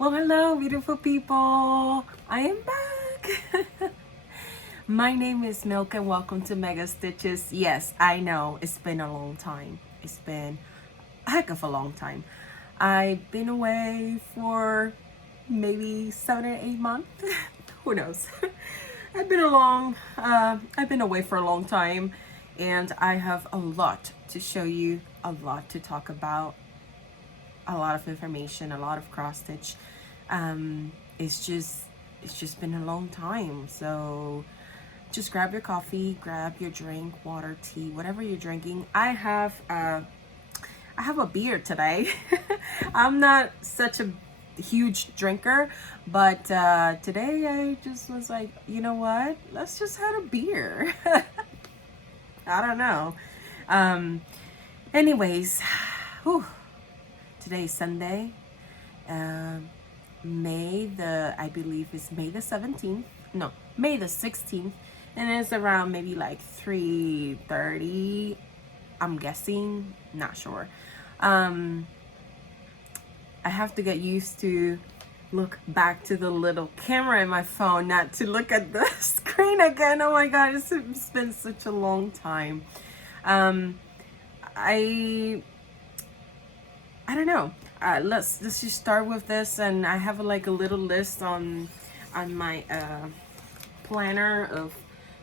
Well, hello, beautiful people. I am back. My name is Milk, and welcome to Mega Stitches. Yes, I know it's been a long time. It's been a heck of a long time. I've been away for maybe 7 or 8 months. Who knows? I've been away for a long time, and I have a lot to show you, a lot to talk about, a lot of information, a lot of cross stitch. It's just been a long time. So just grab your coffee, grab your drink, water, tea, whatever you're drinking. I have a beer today. I'm not such a huge drinker, but today I just was like, you know what? Let's just have a beer. I don't know. Anyways, whew. Today is Sunday, I believe it's May the 17th, no, May the 16th, and it's around maybe like 3:30, I'm guessing, not sure. I have to get used to look back to the little camera in my phone, not to look at the screen again. Oh my god, it's been such a long time. I don't know. Let's just start with this, and I have like a little list on my planner of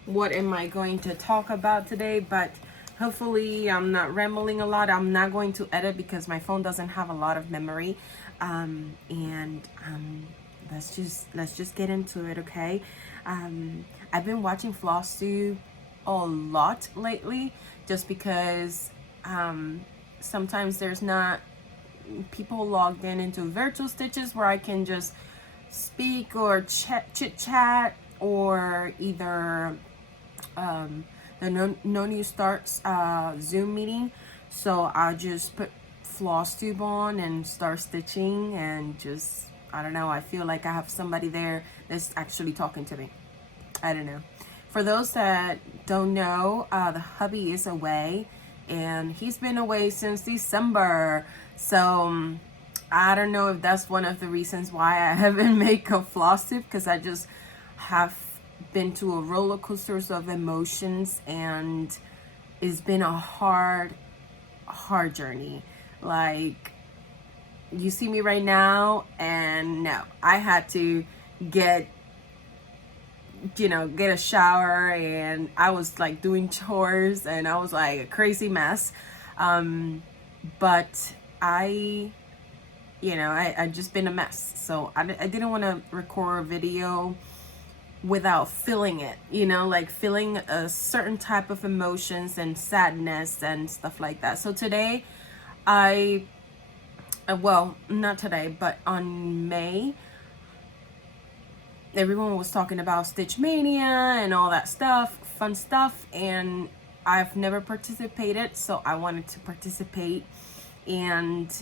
what am I going to talk about today. But hopefully, I'm not rambling a lot. I'm not going to edit because my phone doesn't have a lot of memory. Let's just get into it, okay? I've been watching Flosstube a lot lately, just because sometimes there's not people logged in into virtual stitches where I can just speak or chit chat, or either the no new starts Zoom meeting. So I'll just put Flosstube on and start stitching, and just, I don't know, I feel like I have somebody there that's actually talking to me. I don't know. For those that don't know, the hubby is away, and he's been away since December. So I don't know if that's one of the reasons why I haven't made a Flosstube, because I just have been to a roller coasters of emotions, and it's been a hard journey. Like, you see me right now, and no, I had to get a shower, and I was like doing chores, and I was like a crazy mess. But I just been a mess. So I didn't want to record a video without feeling it, like feeling a certain type of emotions and sadness and stuff like that. So today well, not today, but on May, everyone was talking about Stitch Mania and all that stuff, fun stuff, and I've never participated, so I wanted to participate. And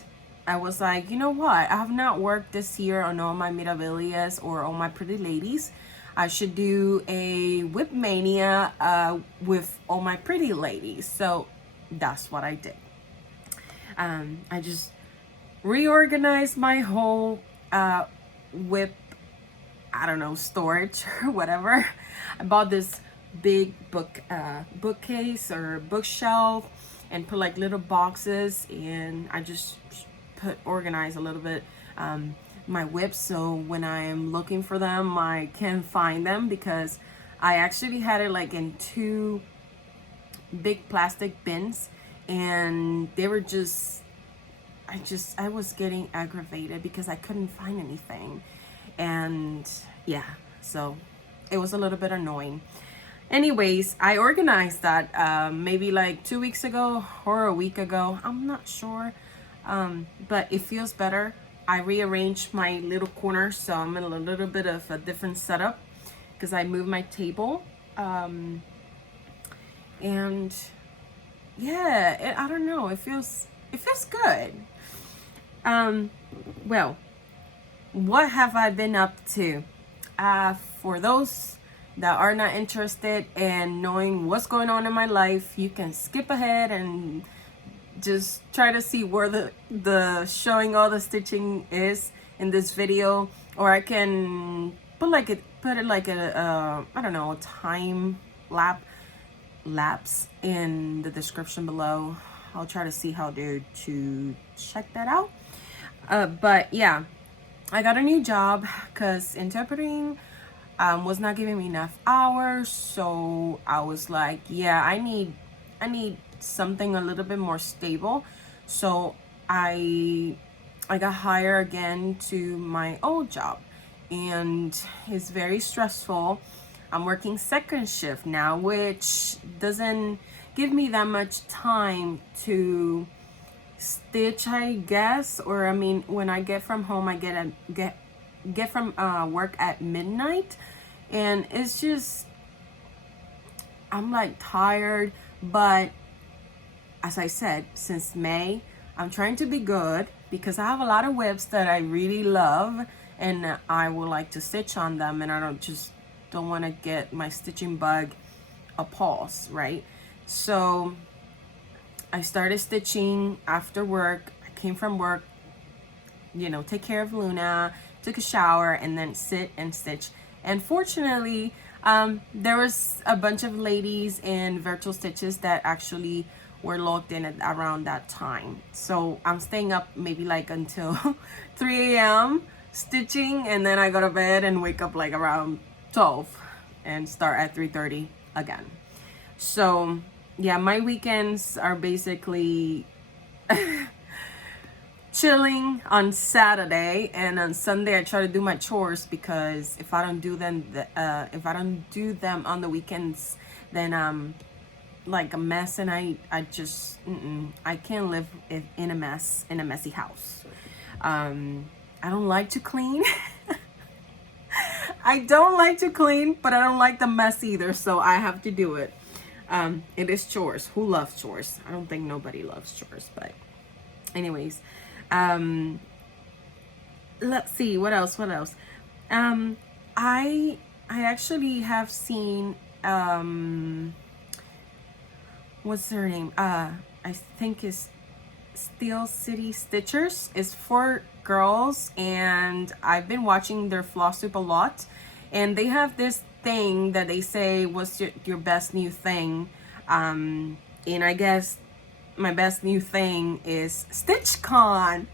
I was like, you know what? I have not worked this year on all my Mirabilias or all my pretty ladies. I should do a WIP Mania with all my pretty ladies. So that's what I did. I just reorganized my whole WIP, I don't know, storage or whatever. I bought this big bookcase or bookshelf, and put like little boxes, and I just organize a little bit my WIPs, so when I am looking for them I can find them, because I actually had it like in 2 big plastic bins, and they were just I was getting aggravated because I couldn't find anything, and yeah, so it was a little bit annoying. Anyways, I organized that maybe like 2 weeks ago or a week ago. I'm not sure, but it feels better. I rearranged my little corner, so I'm in a little bit of a different setup because I moved my table. And yeah, I don't know. It feels good. Well, what have I been up to? For those that are not interested in knowing what's going on in my life, you can skip ahead and just try to see where the showing all the stitching is, in this video, or I can put it like a I don't know, a time lapse in the description below. I'll try to see how to check that out. But yeah, I got a new job because interpreting was not giving me enough hours. So I was like, yeah, I need something a little bit more stable. So I got hired again to my old job, and it's very stressful. I'm working second shift now, which doesn't give me that much time to stitch, I guess. Or I mean, when I get from home, I get from work at midnight, and it's just, I'm like tired. But as I said, since May, I'm trying to be good because I have a lot of WIPs that I really love, and I would like to stitch on them, and I don't want to get my stitching bug a pause, right? So I started stitching after work. I came from work, you know, take care of Luna, took a shower, and then sit and stitch. And fortunately, there was a bunch of ladies in virtual stitches that actually were logged in at around that time. So I'm staying up maybe like until 3 a.m. stitching, and then I go to bed and wake up like around 12 and start at 3:30 again. So yeah, my weekends are basically chilling on Saturday, and on Sunday I try to do my chores, because if I don't do them on the weekends, then I'm like a mess, and I just I can't live in a messy house. I don't like to clean. I don't like to clean, but I don't like the mess either, so I have to do it. It is chores. Who loves chores? I don't think nobody loves chores, but anyways, let's see what else. I actually have seen what's her name? I think is Steel City Stitchers. Is for girls, and I've been watching their Flosstube a lot, and they have this thing that they say was your best new thing, and I guess my best new thing is StitchCon.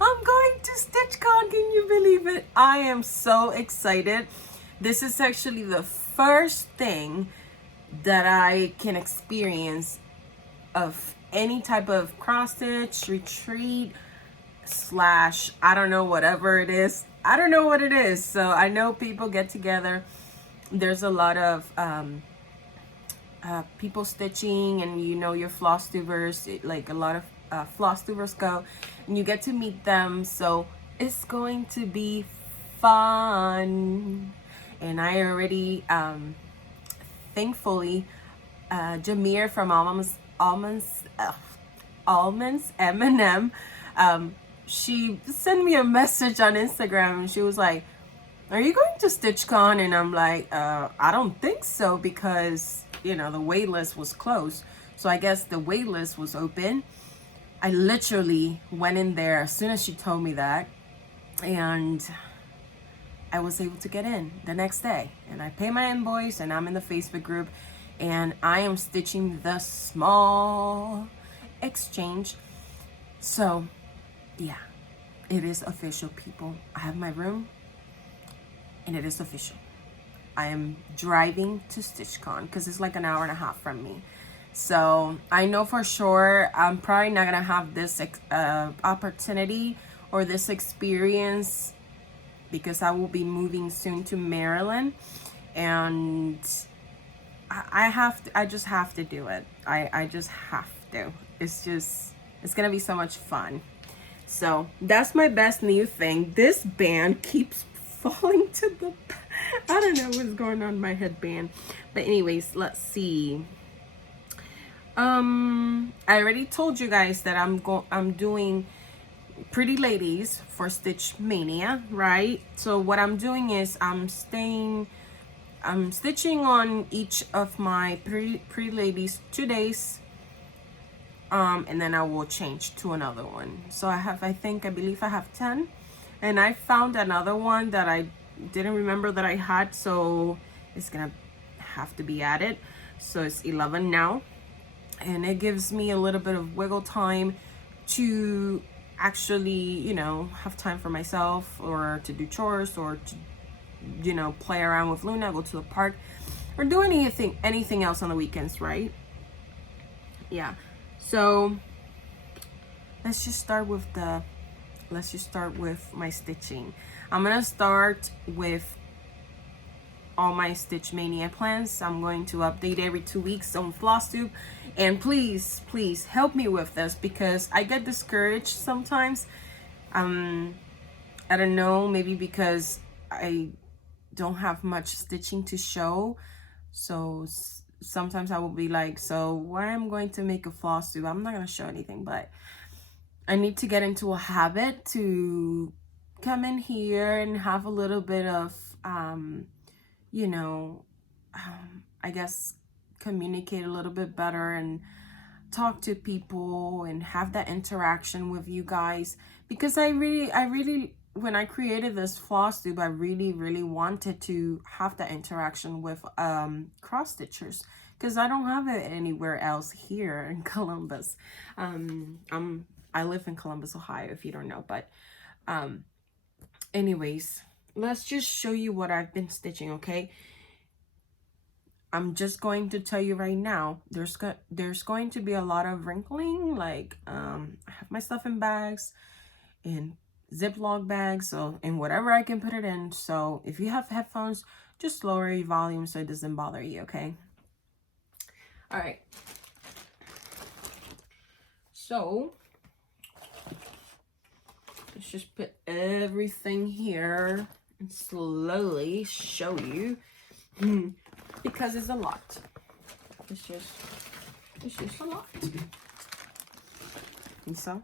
I'm going to StitchCon, can you believe it? I am so excited. This is actually the first thing that I can experience of any type of cross stitch, retreat, slash, I don't know, whatever it is. I don't know what it is. So I know people get together. There's a lot of people stitching, and you know, your Flosstubers, like a lot of Flosstubers go, and you get to meet them. So it's going to be fun. And I already thankfully Jameer from Almonds M&M, she sent me a message on Instagram, and she was like, are you going to StitchCon? And I'm like, I don't think so, because you know, the wait list was closed. So I guess the wait list was open. I literally went in there as soon as she told me that, and I was able to get in the next day, and I pay my invoice, and I'm in the Facebook group, and I am stitching the small exchange. So yeah, it is official, people. I have my room, and it is official. I am driving to StitchCon because it's like an hour and a half from me. So I know for sure I'm probably not gonna have this opportunity or this experience, because I will be moving soon to Maryland, and I just have to do it. I just have to. It's gonna be so much fun. So that's my best new thing. This band keeps falling to the, I don't know what's going on with my headband. But anyways, let's see. I already told you guys that I'm doing Pretty Ladies for Stitch Mania, right? So what I'm doing is I'm stitching on each of my Pretty Ladies 2 days and then I will change to another one. So I believe I have 10, and I found another one that I didn't remember that I had, so it's gonna have to be added. So it's 11 now, and it gives me a little bit of wiggle time to actually, you know, have time for myself, or to do chores, or to, you know, play around with Luna, go to the park, or do anything else on the weekends, right? Yeah. So let's just start with my stitching. I'm gonna start with all my Stitch Mania plans. I'm going to update every 2 weeks on Flosstube, and please help me with this, because I get discouraged sometimes. I don't know, maybe because I don't have much stitching to show, so sometimes I will be like, so why I'm going to make a Flosstube, I'm not going to show anything. But I need to get into a habit to come in here and have a little bit of you know, I guess communicate a little bit better and talk to people and have that interaction with you guys, because I really when I created this Flosstube, I really wanted to have that interaction with cross stitchers, because I don't have it anywhere else here in Columbus. I live in Columbus, Ohio, if you don't know. But anyways, let's just show you what I've been stitching, okay? I'm just going to tell you right now, there's going to be a lot of wrinkling. Like, I have my stuff in bags, in Ziploc bags, so in whatever I can put it in. So if you have headphones, just lower your volume so it doesn't bother you, okay? All right. So let's just put everything here and slowly show you. Because it's a lot. It's just a lot. And so,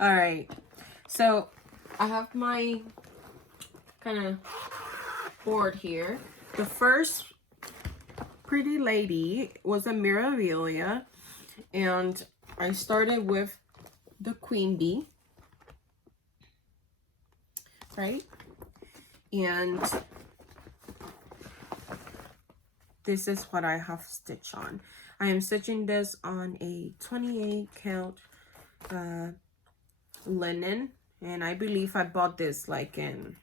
all right. So I have my kind of board here. The first pretty lady was a Mirabilia, and I started with the queen bee, right? And this is what I have stitched on. I am stitching this on a 28 count linen, and I believe I bought this like in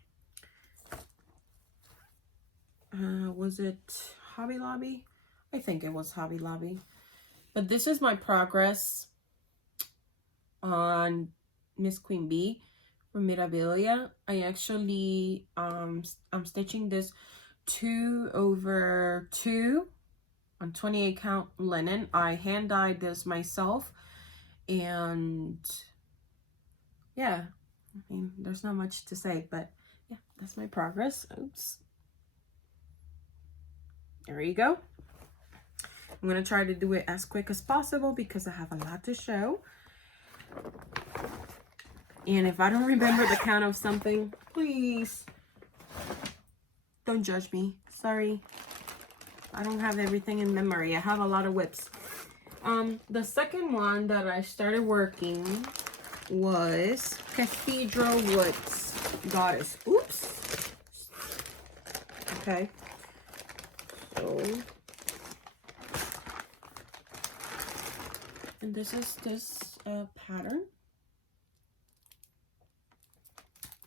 was it Hobby Lobby? I think it was Hobby Lobby. But this is my progress on Miss Queen Bee from Mirabilia. I actually I'm stitching this 2/2 on 28 count linen. I hand dyed this myself, and yeah, I mean, there's not much to say, but yeah, that's my progress. Oops. There you go. I'm gonna try to do it as quick as possible because I have a lot to show. And if I don't remember the count of something, please don't judge me. Sorry. I don't have everything in memory. I have a lot of WIPs. The second one that I started working was Cathedral Woods Goddess. Oops. Okay. So, and this is this pattern.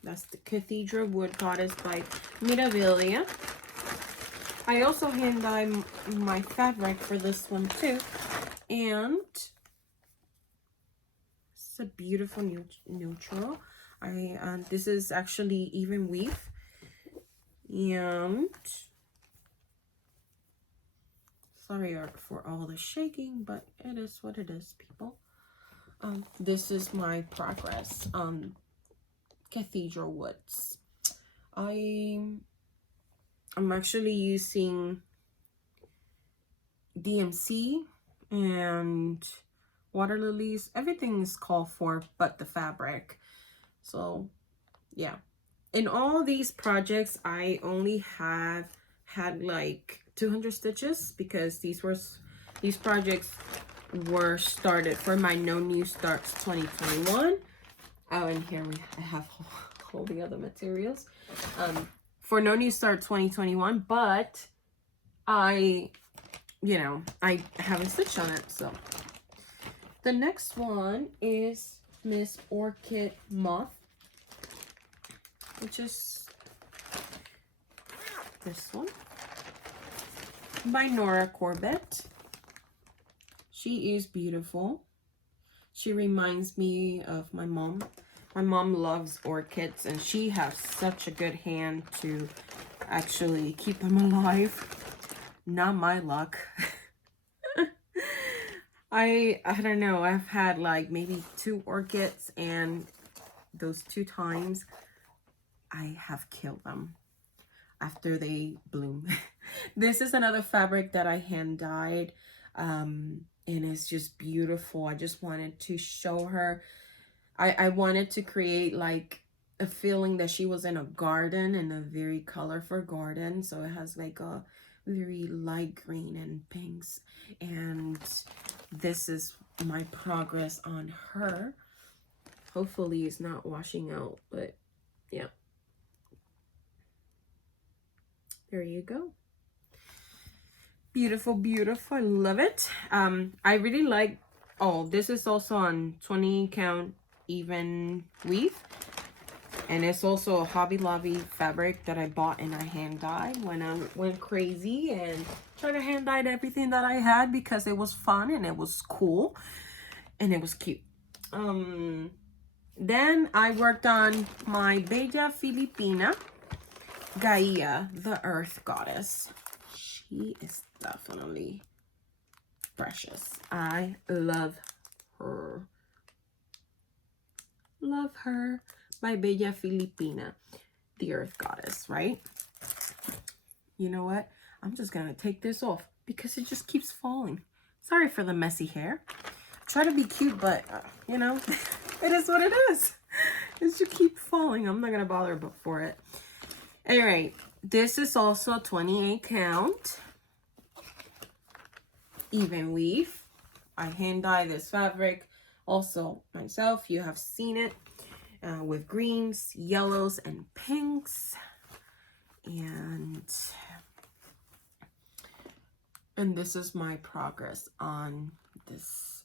That's the Cathedral Wood Goddess by Mirabilia. I also hand dye my fabric for this one too, and it's a beautiful neutral. This is actually even weave, and sorry for all the shaking, but it is what it is, people. This is my progress. Cathedral Woods. I'm actually using DMC and water lilies. Everything is called for but the fabric. So yeah, in all these projects I only had like 200 stitches, because these projects were started for my No New Starts 2021. Oh, and here I have all the other materials for No New Start 2021, but I haven't stitched on it. So the next one is Miss Orchid Moth, which is this one by Nora Corbett. She is beautiful. She reminds me of my mom. My mom loves orchids, and she has such a good hand to actually keep them alive. Not my luck. I don't know. I've had like maybe 2 orchids, and those 2 times I have killed them after they bloom. This is another fabric that I hand dyed, and it's just beautiful. I just wanted to show her. I wanted to create like a feeling that she was in a garden, in a very colorful garden. So it has like a very light green and pinks, and this is my progress on her. Hopefully it's not washing out, but yeah, there you go. Beautiful, beautiful. I love it. I really like, oh, this is also on 20 count even weave, and it's also a Hobby Lobby fabric that I bought and I hand dyed when I went crazy and tried to hand dye everything that I had because it was fun and it was cool and it was cute. Then I worked on my Bella Filipina, Gaia, the Earth Goddess. She is definitely precious. I love her. Love her. My Bella Filipina, the Earth Goddess, right? You know what? I'm just gonna take this off because it just keeps falling. Sorry for the messy hair. Try to be cute, but you know, it is what it is. It should keep falling. I'm not gonna bother for it. Alright, this is also 28 count even weave. I hand dye this fabric also myself. You have seen it with greens, yellows, and pinks. And this is my progress on this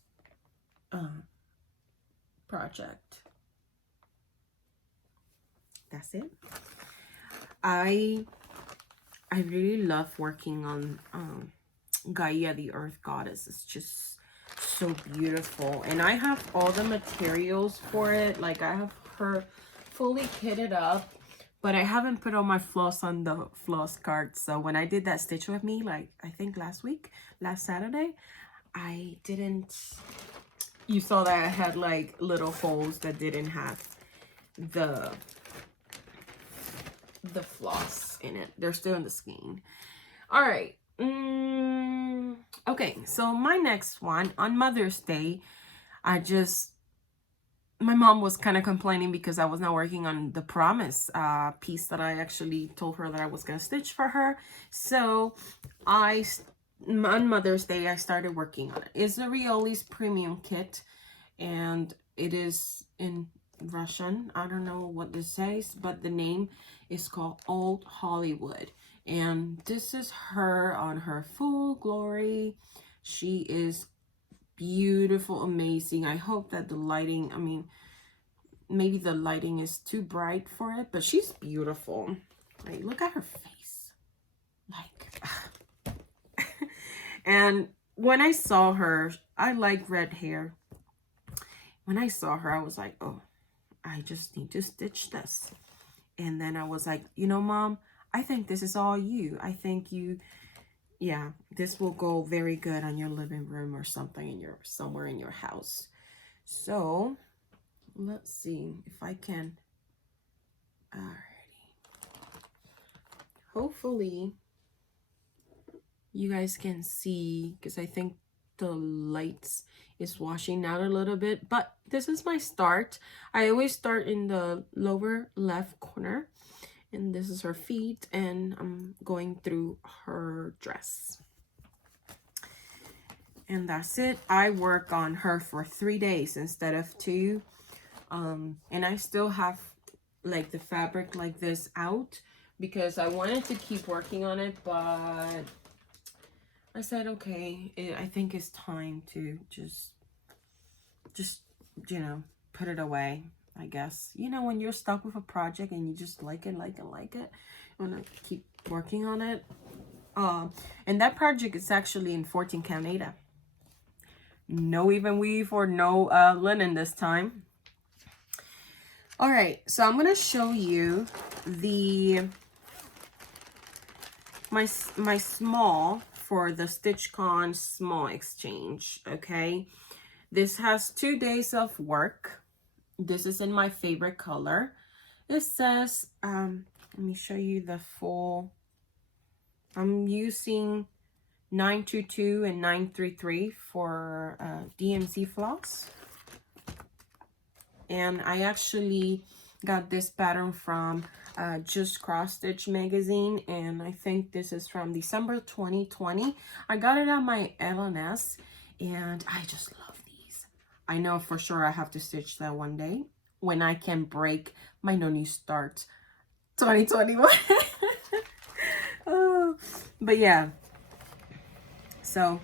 project. That's it. I really love working on Gaia, the Earth Goddess. It's just so beautiful, and I have all the materials for it. Like I have her fully kitted up, but I haven't put all my floss on the floss card. So when I did that stitch with me, like I think last Saturday, I didn't, you saw that I had like little holes that didn't have the floss in it. They're still in the skein. All right. Okay, so my next one on Mother's Day, my mom was kind of complaining because I was not working on the promise piece that I actually told her that I was going to stitch for her. So on Mother's Day, I started working on it. It's the Rioli's premium kit, and it is in Russian. I don't know what this says, but the name is called Old Hollywood. And this is her on her full glory. She is beautiful, amazing. I hope that the lighting, I mean, maybe the lighting is too bright for it, but she's beautiful. Like, look at her face. Like, and when I saw her, I like red hair. When I saw her, I was like, oh, I just need to stitch this. And then I was like, you know, Mom, I think this is all you. I think you, yeah, this will go very good on your living room or something in your, somewhere in your house. So let's see if I can. Alrighty. Hopefully you guys can see, because I think the lights is washing out a little bit, but this is my start. I always start in the lower left corner, and this is her feet, and I'm going through her dress. And that's it. I work on her for 3 days instead of 2. And I still have like the fabric like this out because I wanted to keep working on it, but I said, okay, I think it's time to just, you know, put it away, I guess. You know, when you're stuck with a project and you just like it, you want to keep working on it. And that project is actually in 14 count Aida. No even weave or no linen this time. All right, so I'm gonna show you my small for the StitchCon small exchange. Okay, this has 2 days of work. This is in my favorite color. It says let me show you the full. I'm using 922 and 933 for DMC floss. And I actually got this pattern from Just Cross Stitch magazine, and I think this is from December 2020. I got it on my LNS, and I just love these. I know for sure I have to stitch that one day when I can break my no new start 2021. Oh, but yeah, so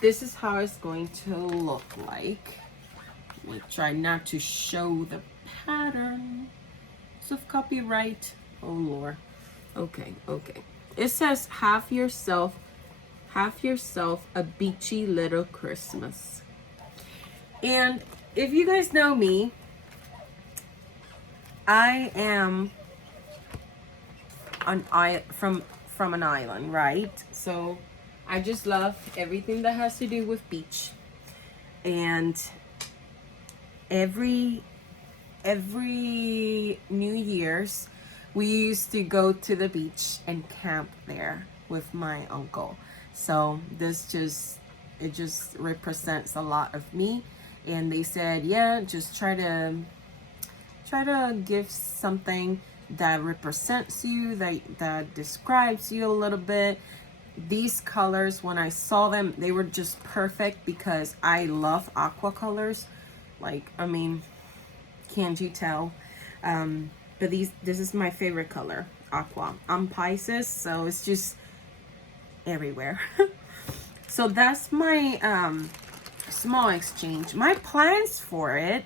this is how it's going to look like. We'll try not to show the pattern of copyright. Oh Lord. Okay. It says have yourself a beachy little Christmas. And if you guys know me, I am from an island, right? So I just love everything that has to do with beach. And every New Year's we used to go to the beach and camp there with my uncle. So it just represents a lot of me. And they said, yeah, just try to give something that represents you, that describes you a little bit. These colors, when I saw them, they were just perfect because I love aqua colors. Like, I mean, can't you tell? But this is my favorite color, aqua. I'm Pisces, so it's just everywhere. So that's my small exchange. My plans for it,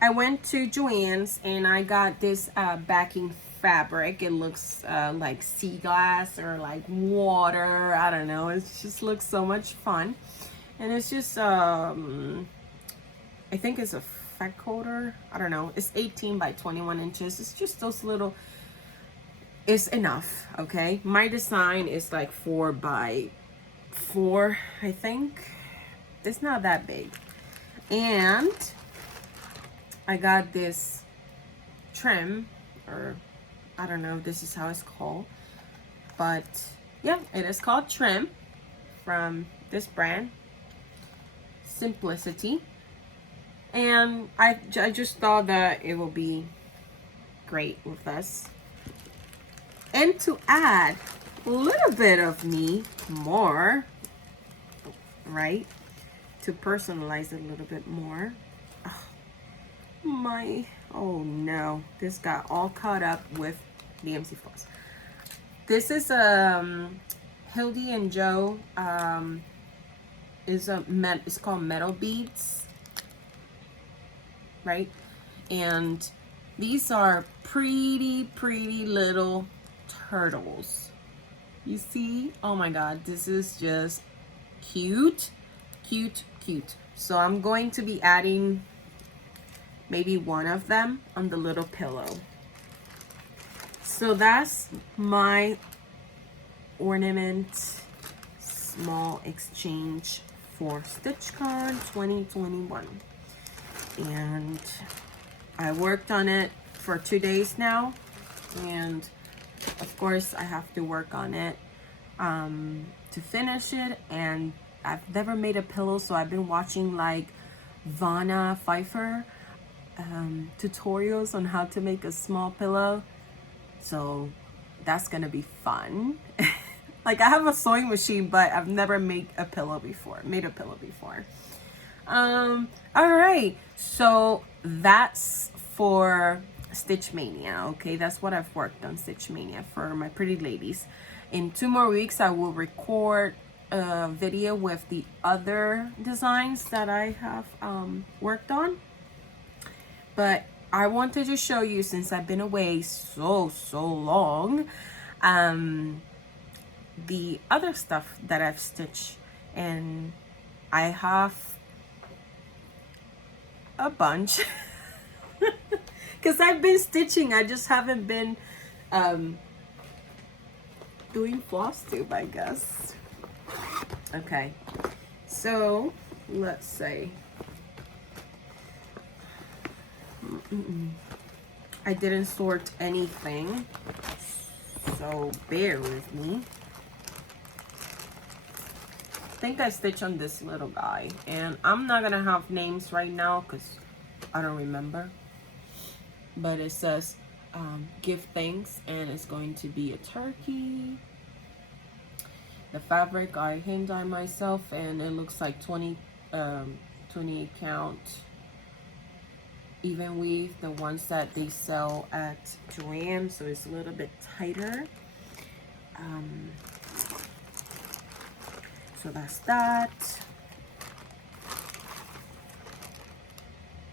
I went to Joann's and I got this backing fabric. It looks like sea glass or like water. I don't know. It just looks so much fun. And it's just I think it's a fat coater. I don't know. It's 18 by 21 inches. It's just those little, it's enough, okay? My design is like 4 by 4, I think. It's not that big. And I got this trim, or I don't know if this is how it's called. But yeah, it is called trim from this brand, Simplicity. And I just thought that it will be great with this. And to add a little bit of me more, right? To personalize it a little bit more. Oh no, this got all caught up with the MC floss. This is Hildy and Joe it's called Metal Beads, right? And these are pretty little turtles. You see? Oh my god, this is just cute. So I'm going to be adding maybe one of them on the little pillow. So that's my ornament small exchange for StitchCon 2021. And I worked on it for 2 days now, and of course I have to work on it to finish it. And I've never made a pillow, so I've been watching like Vanna Pfeiffer tutorials on how to make a small pillow, so that's gonna be fun. Like I have a sewing machine, but I've never made a pillow before. All right, so that's for Stitch Mania. Okay, that's what I've worked on, Stitch Mania, for my pretty ladies. In 2 more weeks I will record a video with the other designs that I have worked on. But I wanted to show you, since I've been away so long, the other stuff that I've stitched. And I have a bunch because I've been stitching. I just haven't been doing Flosstube, I guess. Okay, so let's say I didn't sort anything, so bear with me. I think I stitched on this little guy, and I'm not gonna have names right now because I don't remember, but it says give thanks, and it's going to be a turkey. The fabric I hand dye myself, and it looks like 28 count even weave, the ones that they sell at Joann, so it's a little bit tighter. So that's that.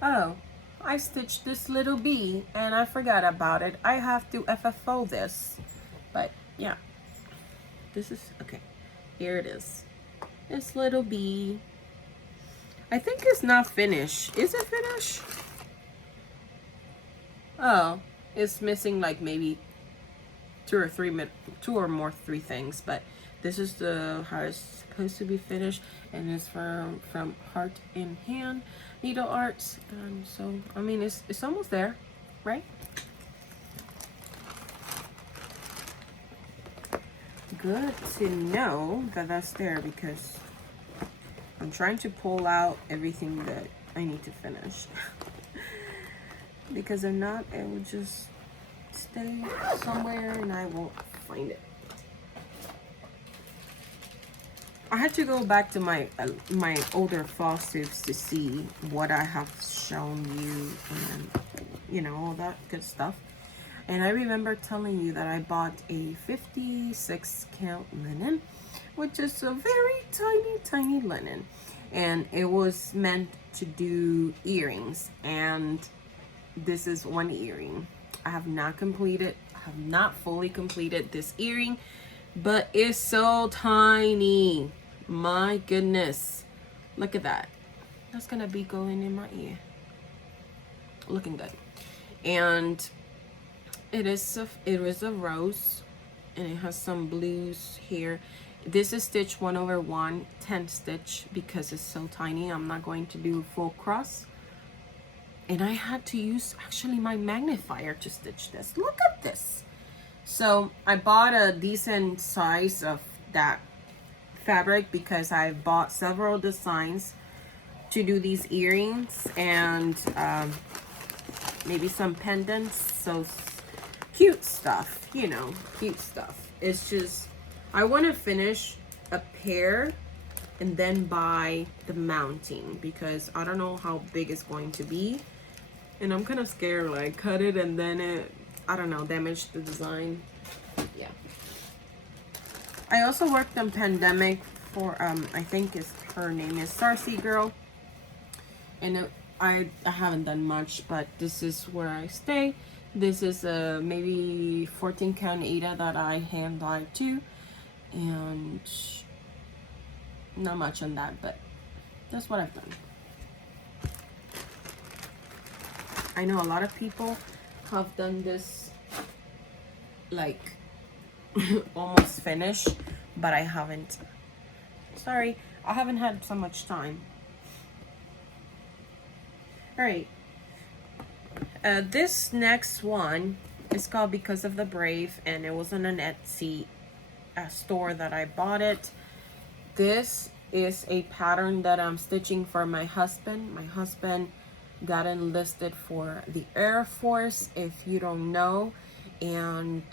Oh, I stitched this little bee and I forgot about it. I have to FFO this, but yeah, this is okay. Here it is. This little bee. I think it's not finished. Is it finished? Oh, it's missing like maybe two or more things, but this is how it's supposed to be finished, and it's from Heart in Hand Needle Arts. So I mean, it's almost there, right? Good to know that that's there, because I'm trying to pull out everything that I need to finish. Because if not, it will just stay somewhere and I won't find it. I had to go back to my my older Flosstubes to see what I have shown you, and you know, all that good stuff. And I remember telling you that I bought a 56 count linen, which is a very tiny linen, and it was meant to do earrings, and this is one earring. I have not fully completed this earring, but it's so tiny. My goodness, look at that. That's gonna be going in my ear. Looking good. And it is a rose, and it has some blues here. This is stitch 1/1 10 stitch because it's so tiny. I'm not going to do full cross, and I had to use actually my magnifier to stitch this. Look at this. So I bought a decent size of that fabric because I bought several designs to do these earrings, and maybe some pendants. So cute stuff, you know, cute stuff. It's just, I want to finish a pair and then buy the mounting, because I don't know how big it's going to be, and I'm kind of scared, like cut it and then it, I don't know, damage the design. Yeah. I also worked on Pandemic for I think her name is Sarcy Girl, and I haven't done much, but this is where I stay. This is a maybe 14 count Ada that I hand dyed too, and not much on that, but that's what I've done. I know a lot of people have done this like almost finished, but I haven't. Sorry, I haven't had so much time. All right. This next one is called Because of the Brave, and it was on an Etsy store that I bought it. This is a pattern that I'm stitching for my husband. My husband got enlisted for the Air Force, if you don't know, and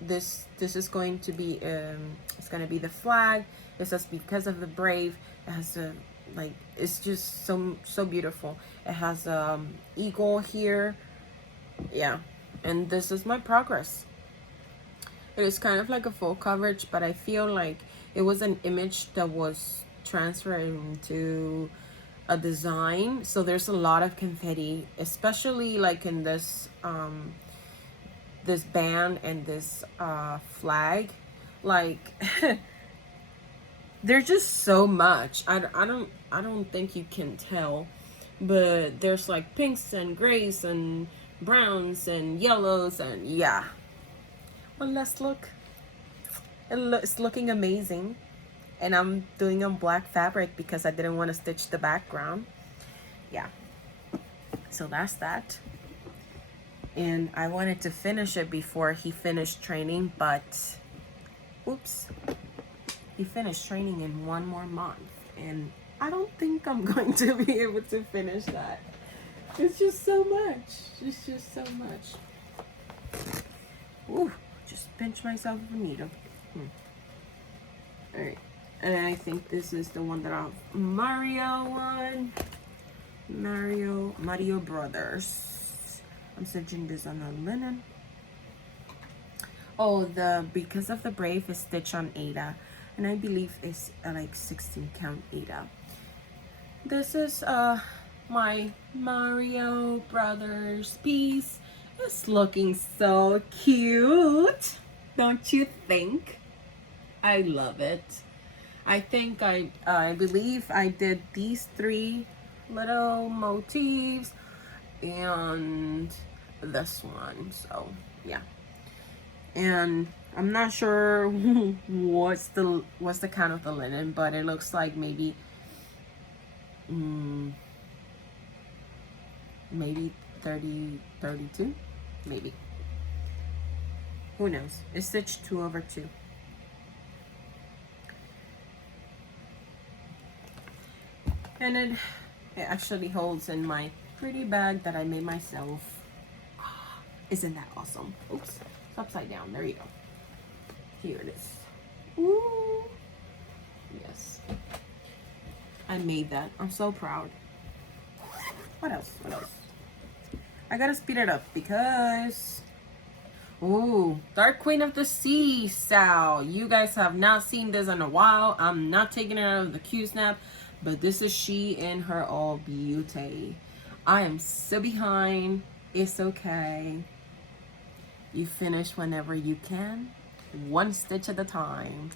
this is going to be it's going to be the flag. It says because of the brave. It has a, like, it's just so beautiful. It has eagle here. Yeah, and this is my progress. It is kind of like a full coverage, but I feel like it was an image that was transferred into a design. So there's a lot of confetti, especially like in this this band and this flag. Like there's just so much. I don't think you can tell, but there's like pinks and grays and browns and yellows, and yeah. Well, let's look. It's looking amazing. And I'm doing on black fabric because I didn't want to stitch the background. Yeah. So that's that. And I wanted to finish it before he finished training, but oops. He finished training in 1 more month. And I don't think I'm going to be able to finish that. It's just so much. It's just so much. Ooh, just pinch myself with a needle. Alright. And I think this is the one that I'll Mario one. Mario Brothers. I'm stitching this on the linen. Oh, the because of the brave is stitched on Ada, and I believe it's like 16 count Ada. This is my Mario Brothers piece. It's looking so cute, don't you think? I love it. I think I believe I did these 3 little motifs and this one. So yeah, and I'm not sure what's the count of the linen, but it looks like maybe maybe 30, 32, maybe. Who knows? It's stitched 2/2. And it actually holds in my pretty bag that I made myself. Isn't that awesome? Oops, it's upside down. There you go. Here it is. Ooh. Yes. I made that. I'm so proud. What else? What else? I gotta speed it up because... Ooh, Dark Queen of the Sea, Sal. You guys have not seen this in a while. I'm not taking it out of the Q-snap. But this is she in her all beauty. I am so behind. It's okay. You finish whenever you can. 1 stitch at a time.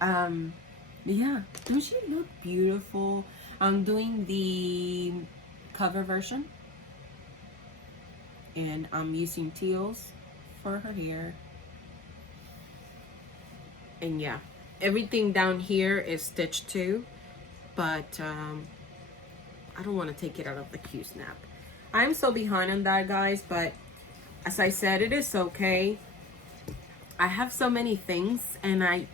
Yeah. Don't she look beautiful? I'm doing the cover version. And I'm using teals for her hair. And yeah. Everything down here is stitched too. But I don't want to take it out of the Q-snap. I'm so behind on that, guys, but as I said, it is okay. I have so many things and I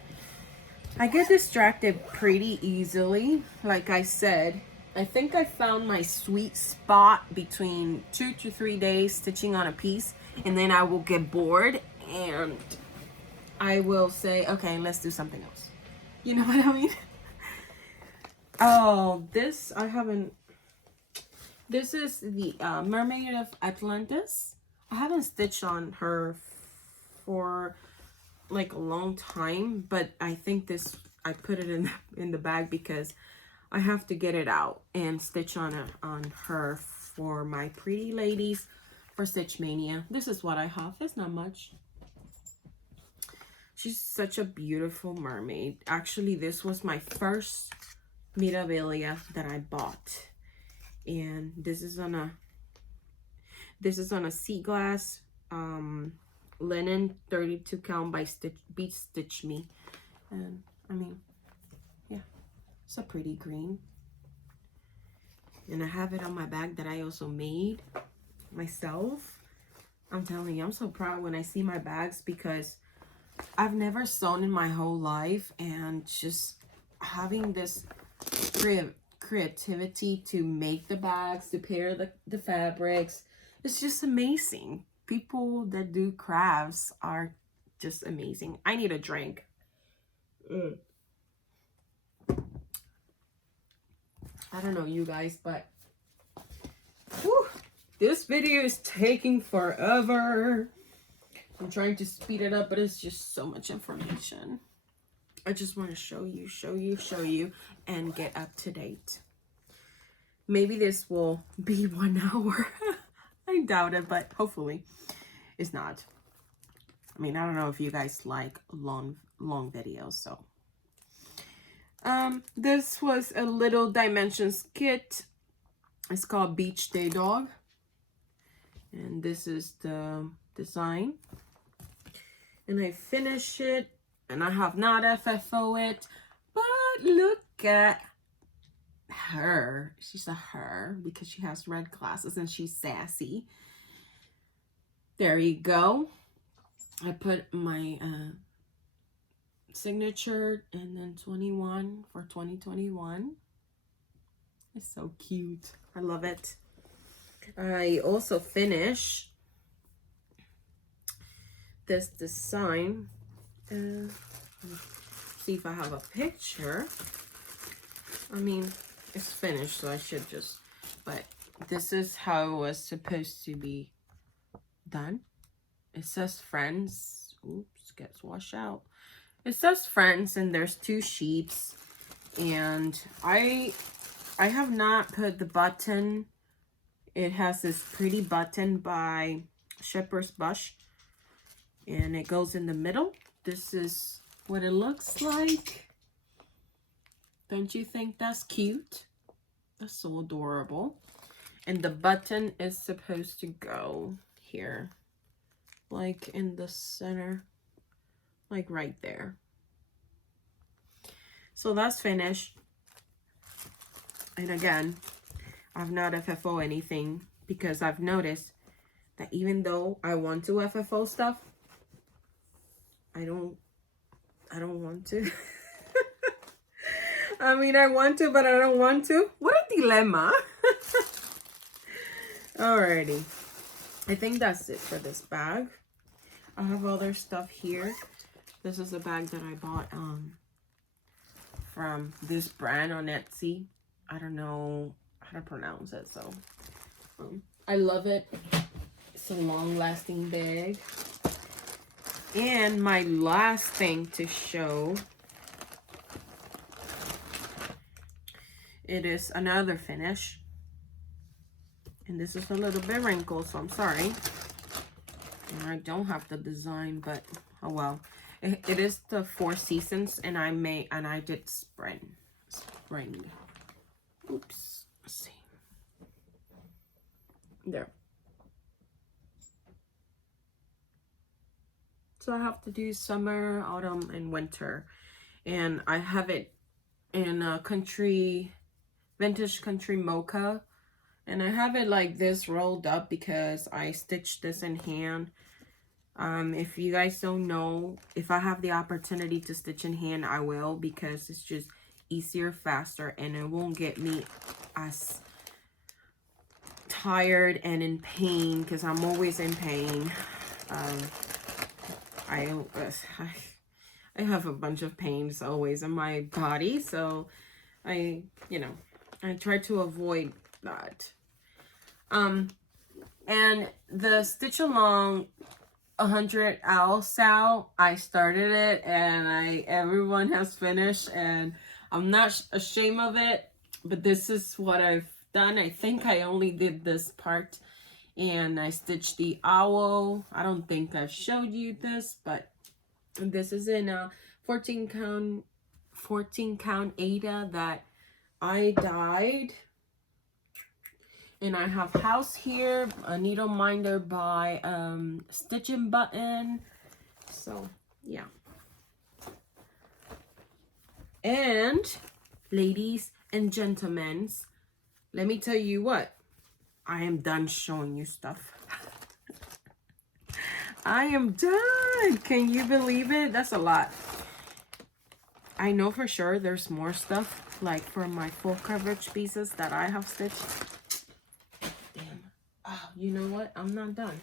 get distracted pretty easily. Like I said, I think I found my sweet spot between 2 to 3 days stitching on a piece, and then I will get bored and I will say, okay, let's do something else. You know what I mean? Oh, this I haven't. This is the Mermaid of Atlantis. I haven't stitched on her for like a long time, but I think this I put it in the bag because I have to get it out and stitch on her for my pretty ladies for Stitch Mania. This is what I have. It's not much. She's such a beautiful mermaid. Actually, this was my first Mirabilia that I bought, and this is on a sea glass linen 32 count by Beach Stitch Me. And I mean, yeah, it's a pretty green, and I have it on my bag that I also made myself. I'm telling you, I'm so proud when I see my bags because I've never sewn in my whole life, and just having this creativity to make the bags, to pair the fabrics, it's just amazing. people that do crafts are just amazing. I need a drink. I don't know you guys, but whew, this video is taking forever. I'm trying to speed it up, but it's just so much information. I just want to show you, and get up to date. Maybe this will be 1 hour. I doubt it, but hopefully it's not. I mean, I don't know if you guys like long videos, so. This was a little dimensions kit. It's called Beach Day Dog. And this is the design. And I finished it. And I have not FFO it. But look at her. She's a her because she has red glasses and she's sassy. There you go. I put my signature and then 21 for 2021. It's so cute. I love it. I also finished this design. See if I have a picture. I mean, it's finished, so I should just, but this is how it was supposed to be done. It says friends. Oops, gets washed out. It says friends, and there's 2 sheeps, and I have not put the button. It has this pretty button by Shepherd's Bush, and it goes in the middle. This is what it looks like. Don't you think that's cute? That's so adorable. And the button is supposed to go here, like in the center, like right there. So that's finished. And again, I've not FFO anything because I've noticed that even though I want to FFO stuff, I don't want to. I mean, I want to, but I don't want to. What a dilemma. Alrighty. I think that's it for this bag. I have other stuff here. This is a bag that I bought from this brand on Etsy. I don't know how to pronounce it, so I love it. It's a long-lasting bag. And my last thing to show, it is another finish. And this is a little bit wrinkled, so I'm sorry. And I don't have the design, but oh well. It is the 4 seasons, and I did spring. Oops. Let's see. There. So I have to do summer, autumn, and winter. And I have it in a vintage country mocha. And I have it like this rolled up because I stitched this in hand. If you guys don't know, if I have the opportunity to stitch in hand, I will, because it's just easier, faster, and it won't get me as tired and in pain, because I'm always in pain. I have a bunch of pains always in my body, so I try to avoid that. And the Stitch Along 100 Owl Sal, I started it, and everyone has finished, and I'm not ashamed of it, but this is what I've done. I think I only did this part, and I stitched the owl. I don't think I've showed you this, but this is in a 14 count Ada that I dyed. And I have house here, a needle minder by Stitching Button. So yeah. And ladies and gentlemen, let me tell you what, I am done showing you stuff. I am done. Can you believe it? That's a lot. I know for sure there's more stuff, like for my full coverage pieces that I have stitched. Damn. Oh, you know what? I'm not done.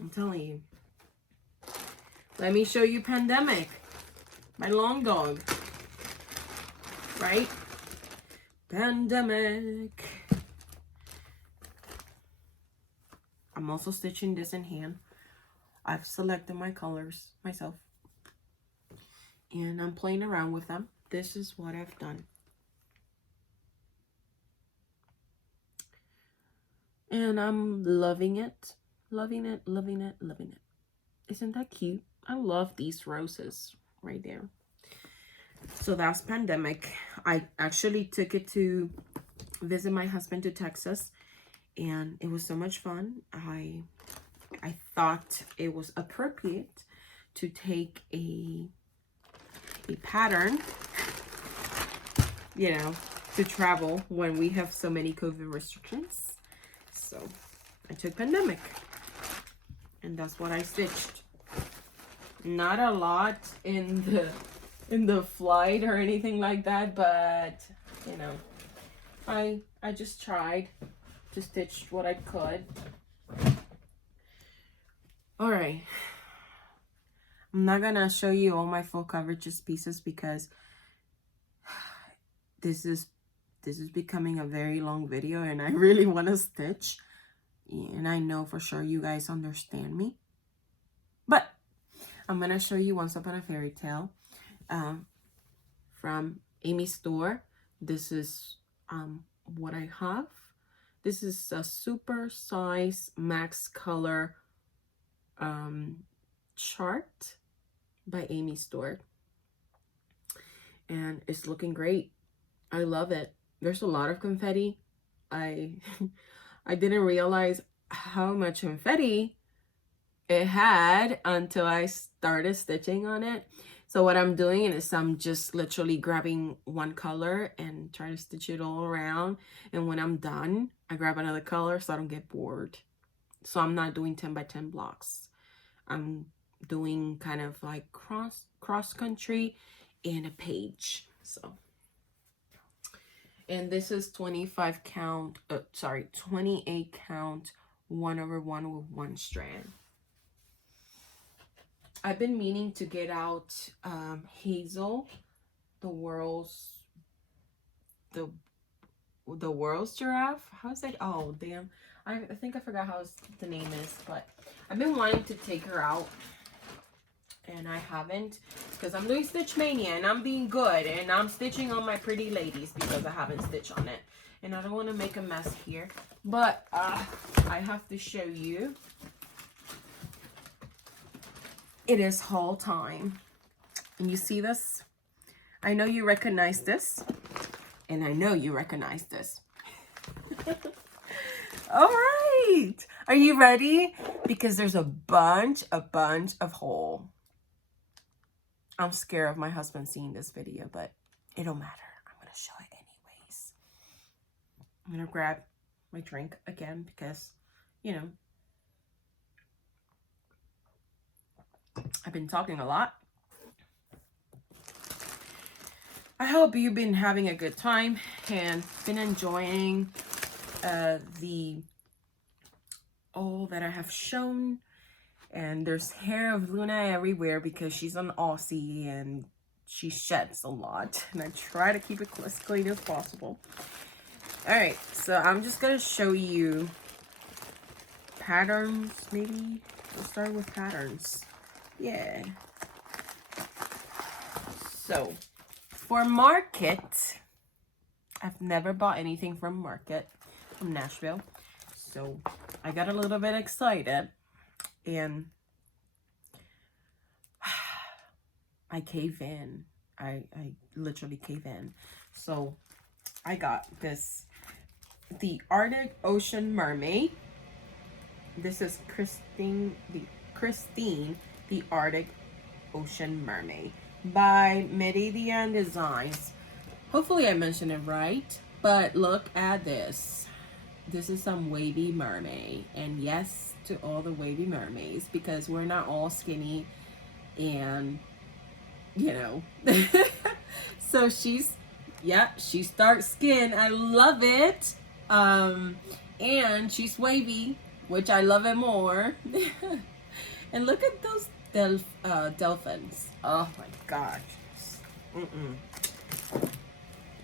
I'm telling you. Let me show you Pandemic. My long dog. Right? Pandemic. I'm also stitching this in hand. I've selected my colors myself. And I'm playing around with them. This is what I've done. And I'm loving it. Loving it, loving it, loving it. Isn't that cute? I love these roses right there. So that's Pandemic. I actually took it to visit my husband to Texas. And it was so much fun. I thought it was appropriate to take a pattern, you know, to travel when we have so many COVID restrictions. So I took Pandemic, and that's what I stitched. Not a lot in the flight or anything like that, but you know, I just tried to stitch what I could. All right. I'm not gonna show you all my full coverages pieces because this is becoming a very long video and I really want to stitch, and I know for sure you guys understand me, but I'm gonna show you Once Upon a Fairy Tale from Amy's store. This is what I have. This is a super size max color chart by Amy's store, and it's looking great. I love it. There's a lot of confetti. I didn't realize how much confetti it had until I started stitching on it. So what I'm doing is I'm just literally grabbing one color and try to stitch it all around, and when I'm done I grab another color so I don't get bored. So I'm not doing 10 by 10 blocks. I'm doing kind of like cross country in a page. So, and this is 28 count 1/1 with one strand. I've been meaning to get out Hazel, the world's giraffe. How's that? Oh damn, I think I forgot how the name is, but I've been wanting to take her out and I haven't, because I'm doing Stitch Mania and I'm being good and I'm stitching on my pretty ladies because I haven't stitched on it and I don't want to make a mess here, but I have to show you. It is haul time, and you see this? I know you recognize this, and I know you recognize this. All right, are you ready? Because there's a bunch of haul. I'm scared of my husband seeing this video, but it don't matter. I'm gonna show it anyways. I'm gonna grab my drink again because, you know, I've been talking a lot. I hope you've been having a good time and been enjoying all that I have shown. And there's hair of Luna everywhere because she's an Aussie and she sheds a lot, and I try to keep it as clean as possible. All right, so I'm just gonna show you patterns. Maybe we'll start with patterns. Yeah. So for Market, I've never bought anything from Market, from Nashville, so I got a little bit excited and I cave in. I literally cave in. So I got this, the Arctic Ocean Mermaid. This is Christine, the Arctic Ocean Mermaid by Meridian Designs. Hopefully I mentioned it right, but look at this. This is some wavy mermaid, and yes to all the wavy mermaids, because we're not all skinny and, you know. So she's dark skin. I love it. And she's wavy, which I love it more. And look at those dolphins. Oh my gosh.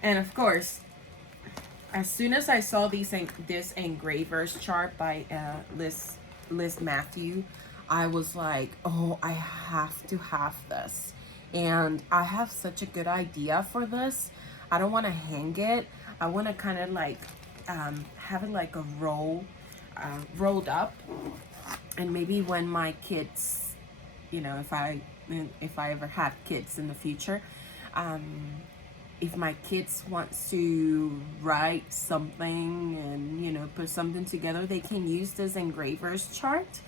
And of course, as soon as I saw this engraver's chart by Liz Matthew, I was like, oh, I have to have this. And I have such a good idea for this. I don't want to hang it. I want to kind of like have it like a rolled up. And maybe when my kids, you know, if I ever have kids in the future, if my kids want to write something and, you know, put something together, they can use this engraver's chart.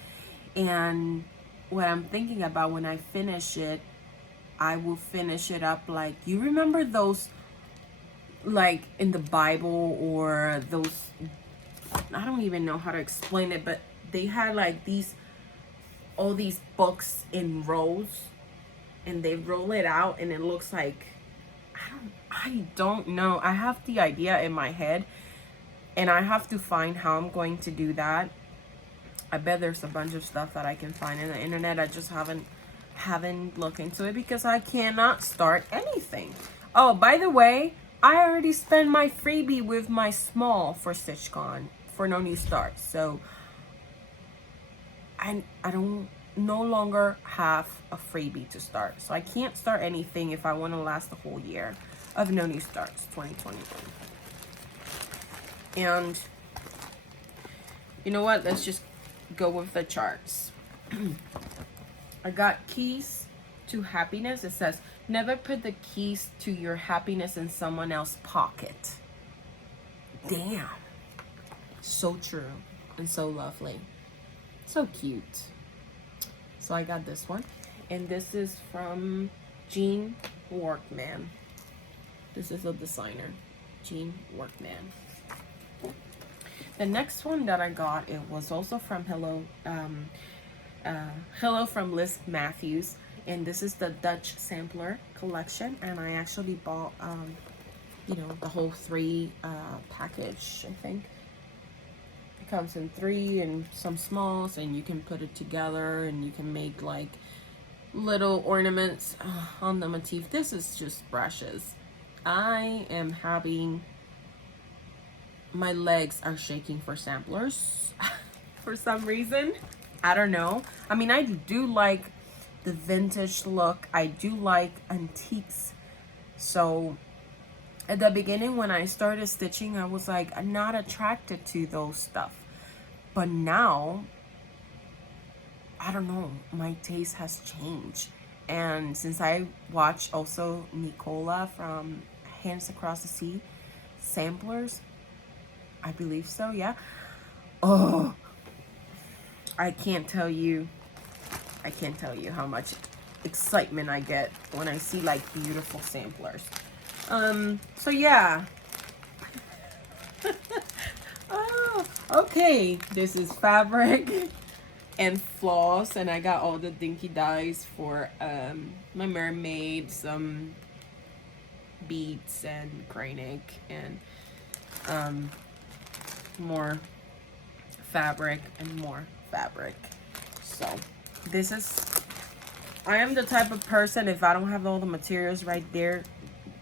And what I'm thinking about when I finish it, I will finish it up like, you remember those, like in the Bible, or those, I don't even know how to explain it, but they had like all these books in rows, and they roll it out and it looks like, I don't know. I have the idea in my head and I have to find how I'm going to do that. I bet there's a bunch of stuff that I can find in the internet. I just haven't looked into it because I cannot start anything. Oh, by the way, I already spent my freebie with my small for StitchCon for No New Start. So I don't no longer have a freebie to start. So I can't start anything if I want to last the whole year of No New Starts 2021. And you know what? Let's just go with the charts. I got keys to happiness. It says, never put the keys to your happiness in someone else's pocket. Damn. So true and so lovely. So cute. So I got this one. And this is from Jean Workman. This is a designer. Jean Workman. The next one that I got, it was also from Hello from Liz Matthews, and this is the Dutch Sampler collection, and I actually bought you know, the whole 3 package. I think it comes in 3 and some smalls, and you can put it together and you can make like little ornaments on the motif. This is just brushes. I am having, my legs are shaking for samplers for some reason. I don't know. I mean, I do like the vintage look. I do like antiques. So at the beginning when I started stitching, I was like, I'm not attracted to those stuff. But now, I don't know, my taste has changed. And since I watched also Nicola from Hands Across the Sea samplers, I believe so, yeah. Oh, I can't tell you how much excitement I get when I see like beautiful samplers. So yeah. Oh, okay. This is fabric and floss, and I got all the dinky dyes for my mermaid, some beads and cranic, and more fabric and more fabric. So this is, I am the type of person, if I don't have all the materials right there,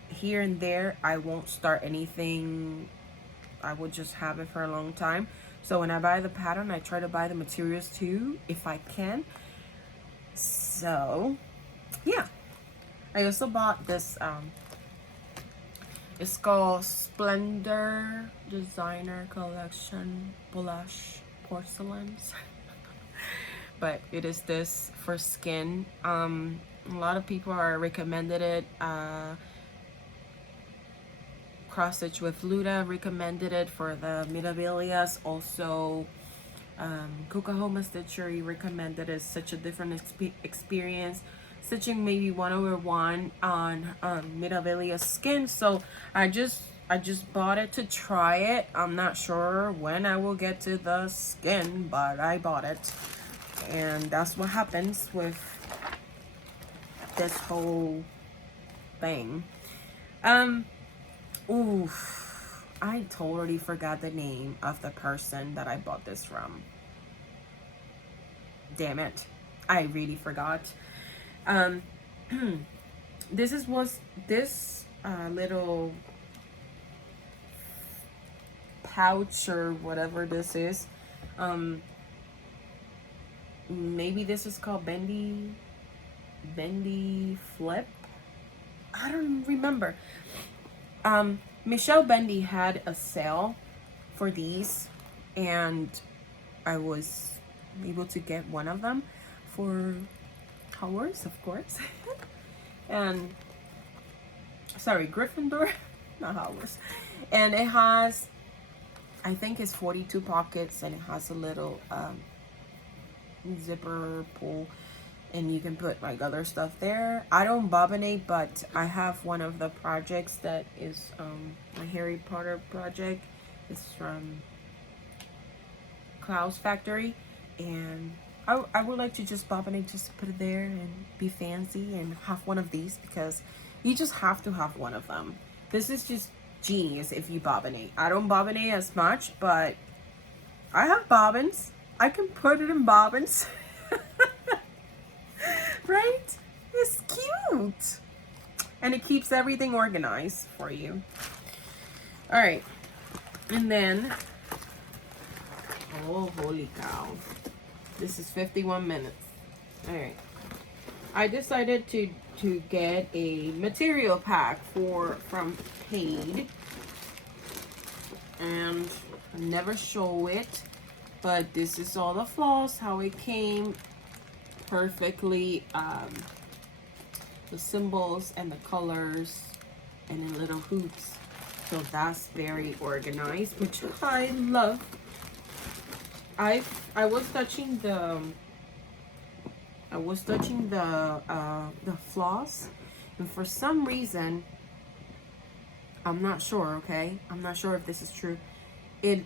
here and there, I won't start anything. I would just have it for a long time. So when I buy the pattern, I try to buy the materials too, if I can. So yeah, I also bought this it's called Splendor Designer Collection Blush Porcelains. But it is this for skin. A lot of people are recommended it. Cross Stitch with Luda recommended it for the Mirabilias. Also, Cookahoma Stitchery recommended it. Such a different experience. Stitching maybe 1/1 on Mirabilia skin. So I just bought it to try it. I'm not sure when I will get to the skin, but I bought it. And that's what happens with this whole thing. Oof, I totally forgot the name of the person that I bought this from. Damn it, I really forgot. This was this little pouch or whatever this is. Maybe this is called bendy flip. I don't remember. Michelle Bendy had a sale for these, and I was able to get one of them for Hogwarts, of course. And sorry, Gryffindor, not Hogwarts. And it has, I think it's 42 pockets, and it has a little zipper pull, and you can put like other stuff there. I don't bobbinate, but I have one of the projects that is a Harry Potter project. It's from Cloud's Factory, and I would like to just bobbinate, just put it there and be fancy and have one of these, because you just have to have one of them. This is just genius if you bobbinate. I don't bobbinate as much, but I have bobbins. I can put it in bobbins. Right? It's cute. And it keeps everything organized for you. Alright. And then, oh, holy cow. This is 51 minutes. Alright. I decided to get a material pack from Paid. And I never show it. But this is all the floss, how it came perfectly, the symbols and the colors and in little hoops. So that's very organized, which I love. I was touching the floss, and for some reason, I'm not sure, okay? I'm not sure if this is true. It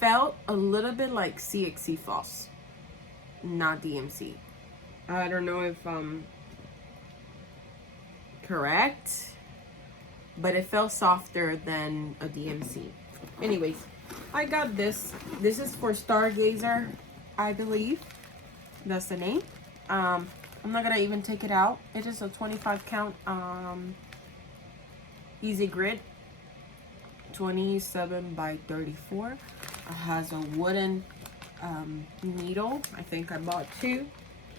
felt a little bit like CXC floss, not DMC. I don't know if I'm correct, but it felt softer than a DMC. Anyways, I got this. This is for Stargazer, I believe. That's the name. I'm not gonna even take it out. It is a 25 count easy grid, 27 by 34. It has a wooden needle. I think I bought 2,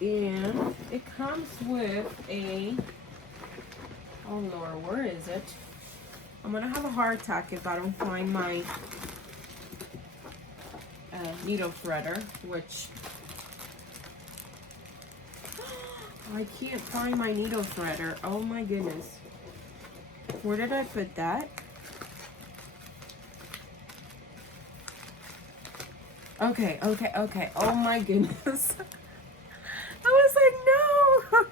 and it comes with a, oh Lord, where is it? I'm gonna have a heart attack if I don't find my needle threader, which I can't find my needle threader. Oh my goodness, where did I put that? Okay. Oh my goodness. I was like,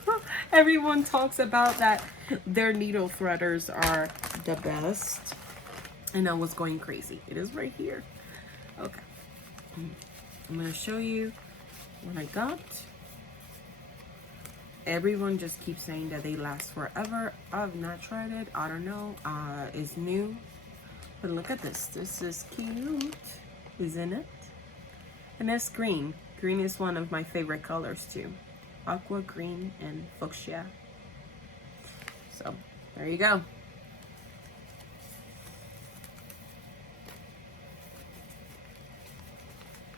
no. Everyone talks about that. Their needle threaders are the best. And I was going crazy. It is right here. Okay. I'm going to show you what I got. Everyone just keeps saying that they last forever. I've not tried it. I don't know. It's new. But look at this. This is cute. Isn't it? And it's green. Green is one of my favorite colors too. Aqua, green, and fuchsia. So, there you go.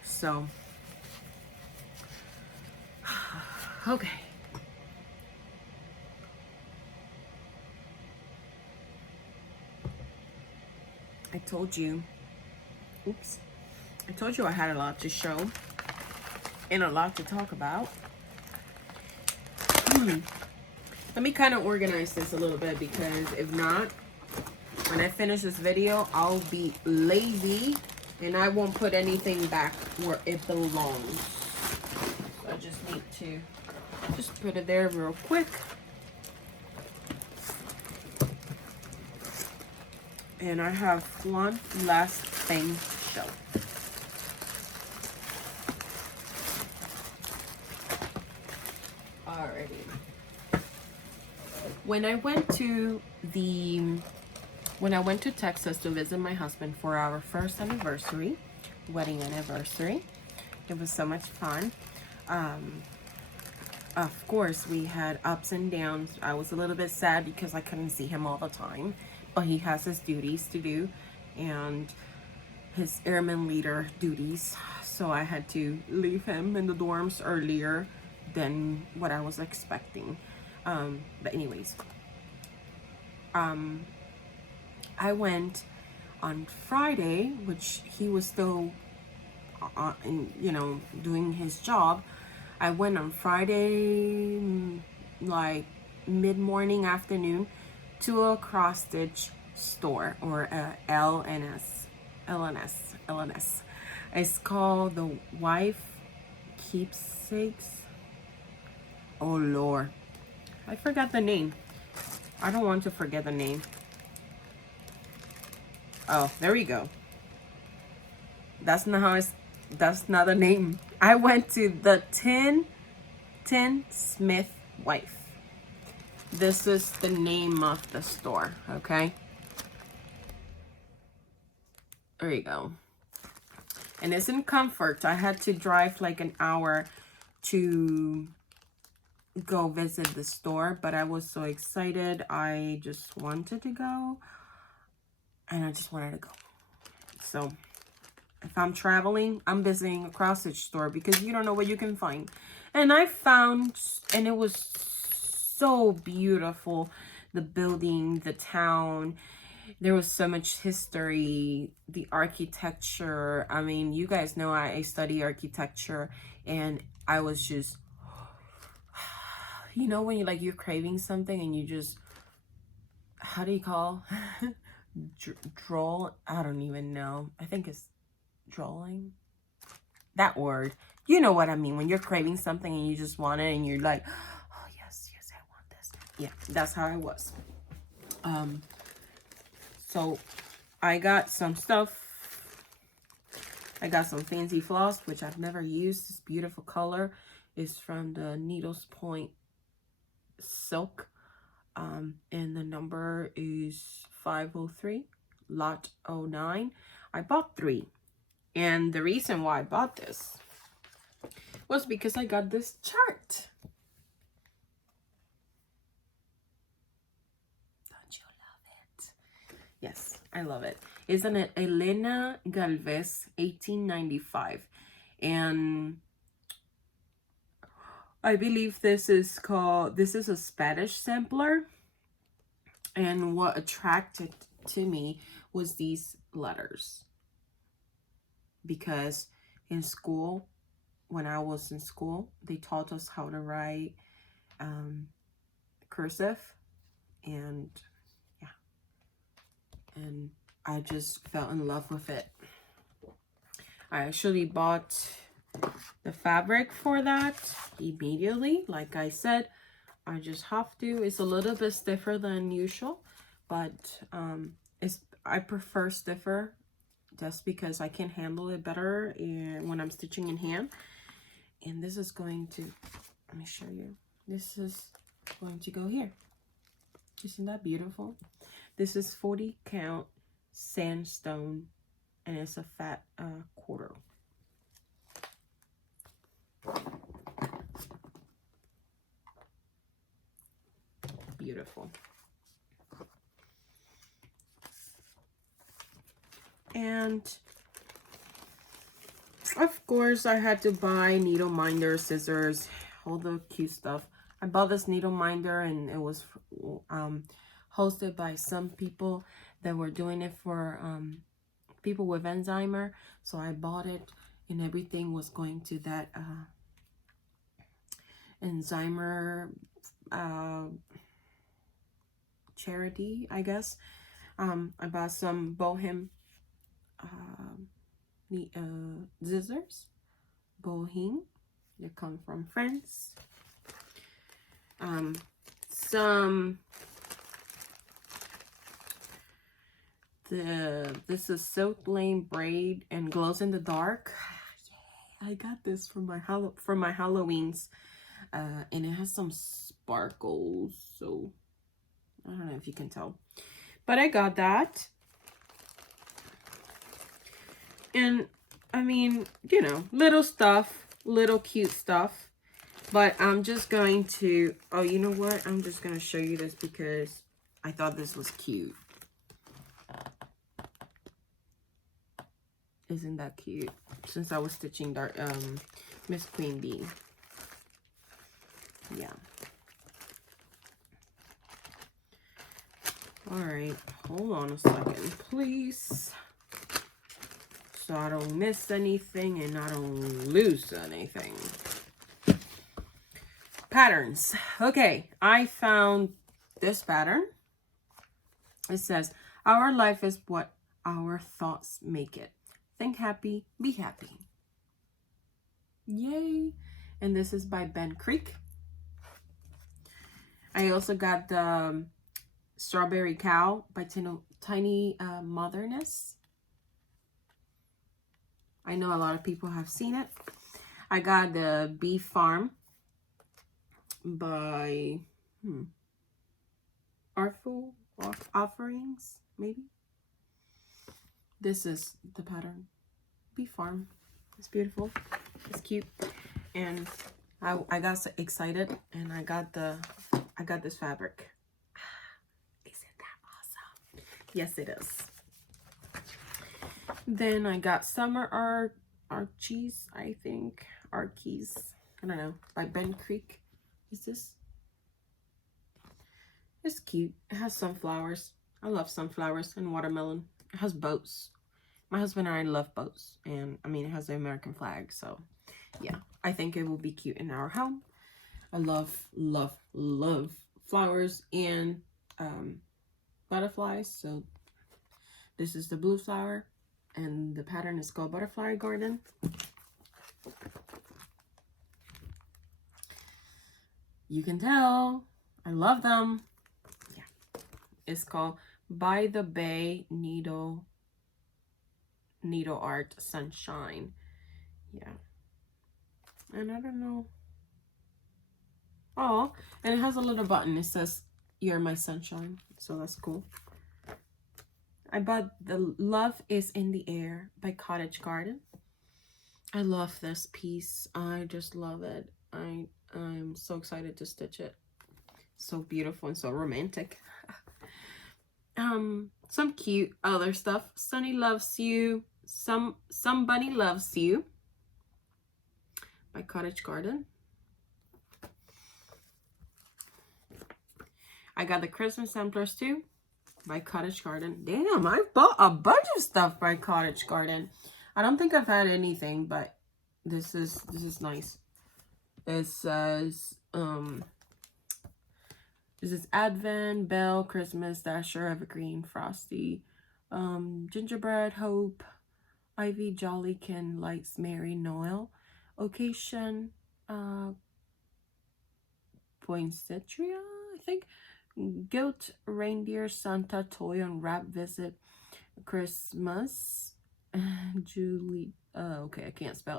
So, okay. I told you, oops. I told you I had a lot to show and a lot to talk about. Let me kind of organize this a little bit, because if not, when I finish this video, I'll be lazy and I won't put anything back where it belongs. So I just need to just put it there real quick. And I have one last thing to show. Alrighty. When I went to Texas to visit my husband for our first anniversary, wedding anniversary, it was so much fun. Of course, we had ups and downs. I was a little bit sad because I couldn't see him all the time, but he has his duties to do and his airman leader duties. So I had to leave him in the dorms earlier than what I was expecting. But anyways, I went on Friday, which he was still, doing his job. I went on Friday, like mid-morning, afternoon, to a cross-stitch store, or LNS. It's called the Wife Keepsakes. Oh Lord, I forgot the name. I don't want to forget the name. Oh, there we go. That's not the name. I went to the Tin Smith Wife. This is the name of the store, okay? There you go. And it's in Comfort. I had to drive like an hour to go visit the store, but I was so excited. I just wanted to go, and I just wanted to go. So if I'm traveling, I'm visiting a cross-stitch store because you don't know what you can find. And I found, and it was so beautiful, the building, the town. There was so much history, the architecture. I mean, you guys know I study architecture, and I was just, you know, when you're craving something and you just, how do you call droll? I don't even know. I think it's drooling. That word. You know what I mean. When you're craving something and you just want it and you're like, oh yes, I want this. Yeah, that's how I was. So I got some stuff. I got some fancy floss, which I've never used. This beautiful color is from the Needles Point Silk. And the number is 503, lot 09. I bought 3. And the reason why I bought this was because I got this chart. Don't you love it? Yes, I love it. It's an Elena Galvez 1895. And I believe this is a Spanish sampler. And what attracted to me was these letters. Because in school, when I was in school, they taught us how to write cursive, and yeah, and I just fell in love with it. I actually bought the fabric for that immediately. Like I said, I just have to. It's a little bit stiffer than usual, but I prefer stiffer just because I can handle it better when I'm stitching in hand. And this is going to, let me show you. This is going to go here. Isn't that beautiful? This is 40 count sandstone, and it's a fat quarter. Beautiful. And of course, I had to buy needle minder, scissors, all the cute stuff. I bought this needle minder, and it was hosted by some people that were doing it for people with Alzheimer. So I bought it, and everything was going to that Alzheimer charity, I guess. I bought some bohem scissors, bohem, that come from France. This is silk lane braid and glows in the dark. I got this from my Halloweens, and it has some sparkles, so I don't know if you can tell, but I got that. And I mean, you know, little stuff little cute stuff. But I'm just going to, oh, you know what? I'm just going to show you this because I thought this was cute. Isn't that cute? Since I was stitching Miss Queen Bee. Yeah. Alright, hold on a second, please. So I don't miss anything and I don't lose anything. Patterns. Okay, I found this pattern. It says, our life is what our thoughts make it. Think happy, be happy. Yay. And this is by Ben Creek. I also got the Strawberry Cow by Tiny Motherness. I know a lot of people have seen it. I got the Bee Farm by Artful Offerings, maybe. This is the pattern. Bee Farm. It's beautiful. It's cute. And I got so excited and I got this fabric. Isn't that awesome? Yes, it is. Then I got Summer Archies, I think. Archies. I don't know. By Ben Creek. Is this? It's cute. It has sunflowers. I love sunflowers and watermelon. It has boats. My husband and I love boats. And, I mean, it has the American flag. So, yeah. I think it will be cute in our home. I love, love, love flowers and butterflies. So, this is the blue flower. And the pattern is called Butterfly Garden. You can tell. I love them. Yeah. It's called By the Bay Needle Art Sunshine. Yeah. And I don't know. Oh, and it has a little button. It says, "You're my sunshine." So that's cool. I bought the Love is in the Air by Cottage Garden. I love this piece. I just love it. I'm so excited to stitch it. So beautiful and so romantic. Some cute other stuff. Sunny Loves You. Somebody Loves You by Cottage Garden. I got the Christmas samplers too by Cottage Garden. Damn, I bought a bunch of stuff by Cottage Garden. I don't think I've had anything, but this is nice. It says this is Advent, Belle, Christmas, Dasher, Evergreen, Frosty, Gingerbread, Hope, Ivy, Jollykin, Lights, Mary, Noel, Occasion, Poinsettia, I think, Goat, Reindeer, Santa, Toy, Unwrap, Visit, Christmas, Julie, okay,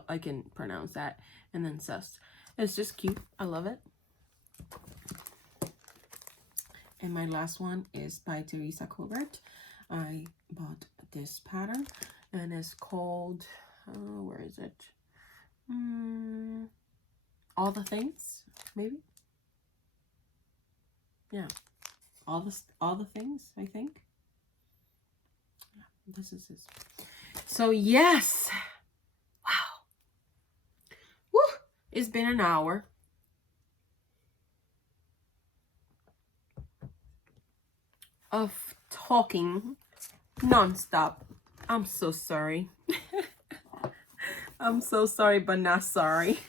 I can pronounce that, and then Sus. It's just cute. I love it. And my last one is by Teresa Colbert. I bought this pattern and it's called, where is it? All the Things, maybe? Yeah. All the Things, I think. Yeah, this is this. So yes. Wow. Woo! It's been an hour. Of talking non-stop. I'm so sorry. I'm so sorry, but not sorry.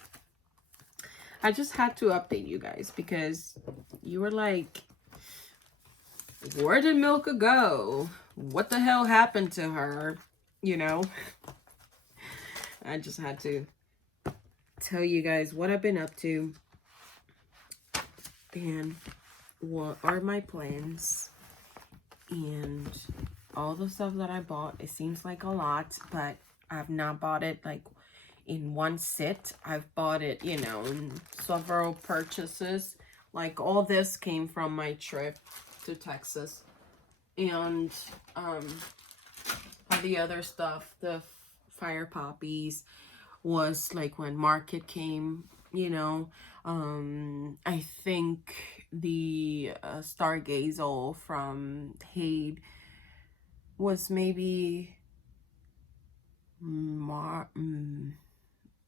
I just had to update you guys because you were like, where did Milka go? What the hell happened to her? You know? I just had to tell you guys what I've been up to and what are my plans. And all the stuff that I bought, it seems like a lot, but I've not bought it like in one sit. I've bought it, you know, in several purchases. Like all this came from my trip to Texas. And all the other stuff, the fire poppies, was like when market came, you know. I think the Stargazel from Hade was maybe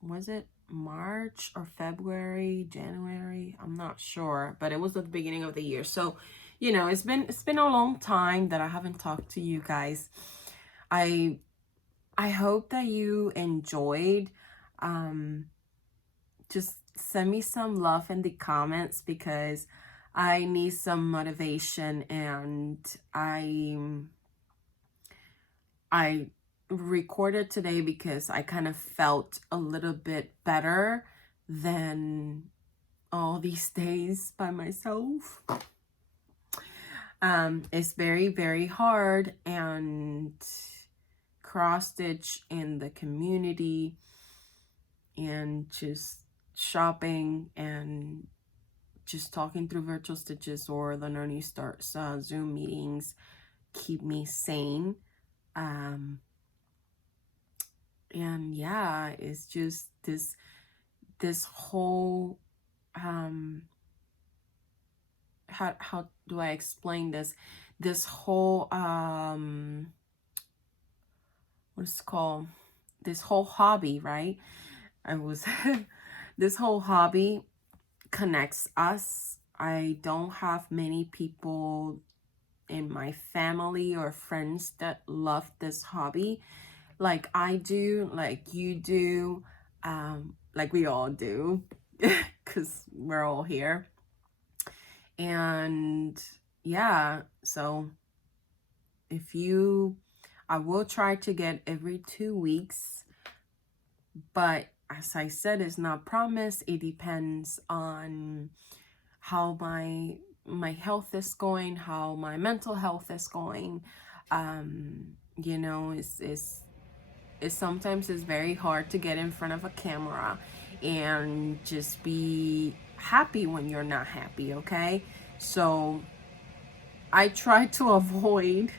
was it March or February, January? I'm not sure, but it was at the beginning of the year. So, you know, it's been a long time that I haven't talked to you guys. I hope that you enjoyed. Just send me some love in the comments because I need some motivation, and I recorded today because I kind of felt a little bit better than all these days by myself. It's very, very hard, and cross stitch in the community and just shopping and just talking through virtual stitches or the Learning Starts Zoom meetings keep me sane. And yeah, it's just this whole how do I explain this? This whole what's it called? This whole hobby, right? This whole hobby connects us. I don't have many people in my family or friends that love this hobby like I do, like you do, like we all do, because we're all here. And yeah, so I will try to get every 2 weeks, but as I said, it's not promised. It depends on how my health is going, how my mental health is going. You know, it's sometimes it's very hard to get in front of a camera and just be happy when you're not happy, okay? So I try to avoid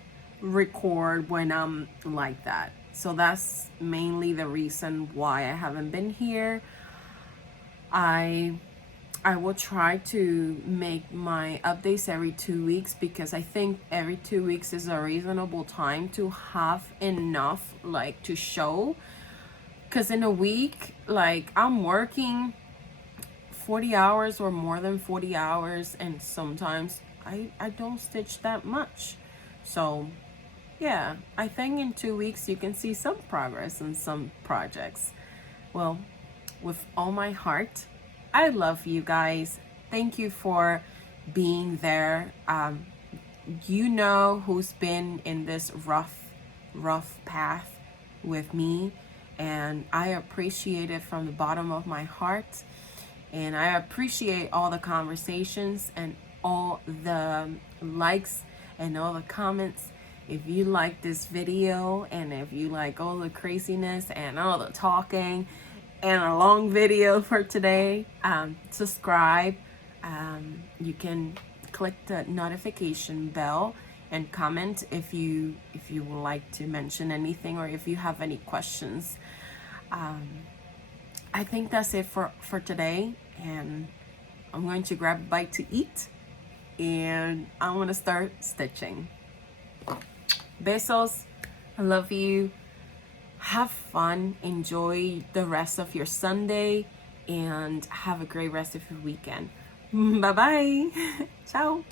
record when I'm like that. So that's mainly the reason why I haven't been here. I will try to make my updates every 2 weeks because I think every 2 weeks is a reasonable time to have enough like to show. Because in a week, like I'm working 40 hours or more than 40 hours, and sometimes I don't stitch that much. So yeah, I think in 2 weeks you can see some progress in some projects. Well, with all my heart, I love you guys. Thank you for being there. You know who's been in this rough path with me, and I appreciate it from the bottom of my heart. And I appreciate all the conversations and all the likes and all the comments. If you like this video and if you like all the craziness and all the talking and a long video for today, subscribe. You can click the notification bell and comment if you would like to mention anything or if you have any questions. I think that's it for today, and I'm going to grab a bite to eat and I'm going to start stitching. Besos. I love you. Have fun. Enjoy the rest of your Sunday and have a great rest of your weekend. Bye bye. Ciao.